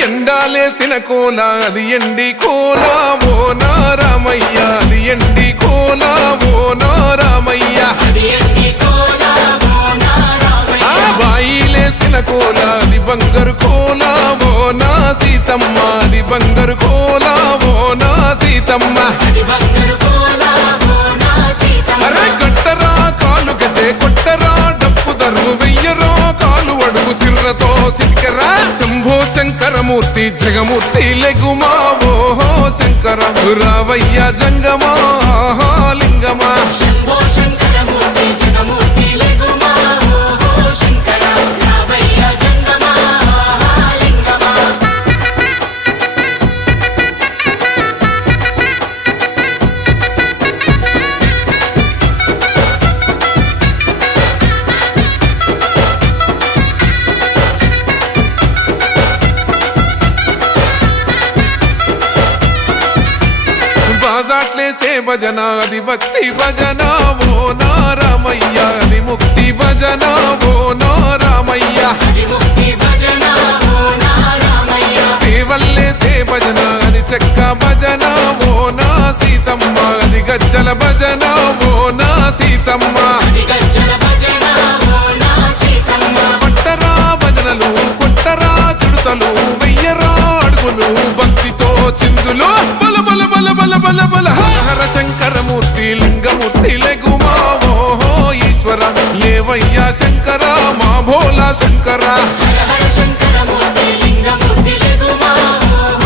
ఎండాలేసిన కోల అది ఎండి కోల ఓ నారామయ్య అది ఎండి కోల ఓ నారామయ్య బాయిలేసిన కోల అది బంగారు కోల ఓ నా సీతమ్మ అది బంగారు కోల ఓ నా సీతమ్మ అరే కట్టరా కాలు గజే కొట్టరా డప్పు దరువు వెయ్యరో కాలు అడుగు సిర్రతో సిటికరా శంభో శంకరమూర్తి జగమూర్తి లెగుమా ఓహో శంకర రావయ్య జంగమా లింగమా శంభో శంకరమూర్తి జగమూర్తి లెగుమా ఓహో శంకర రావయ్య జంగమా లింగమా బాజాట్లేసే భజన అది భక్తి భజన ఓ నారామయ్య అది ముక్తి భజన ఓ నారామయ్య సేవల్లేసే భజన అది చెక్క భజన ఓ నా సీతమ్మ అది గజ్జల భజన ఓ నా సీతమ్మ పట్టరా భజనలు కొట్టరా చుడతలు వెయ్యరా అడుగులు భక్తితో చిందులు బల బల బల బల బల బల హర శంకరమూర్తి లింగమూర్తి లెగుమా ఓహో ఈశ్వర లేవయ్యా శంకర మా భోలా శంకర హర హర శంకరమూర్తి లింగమూర్తి లెగుమా ఓహో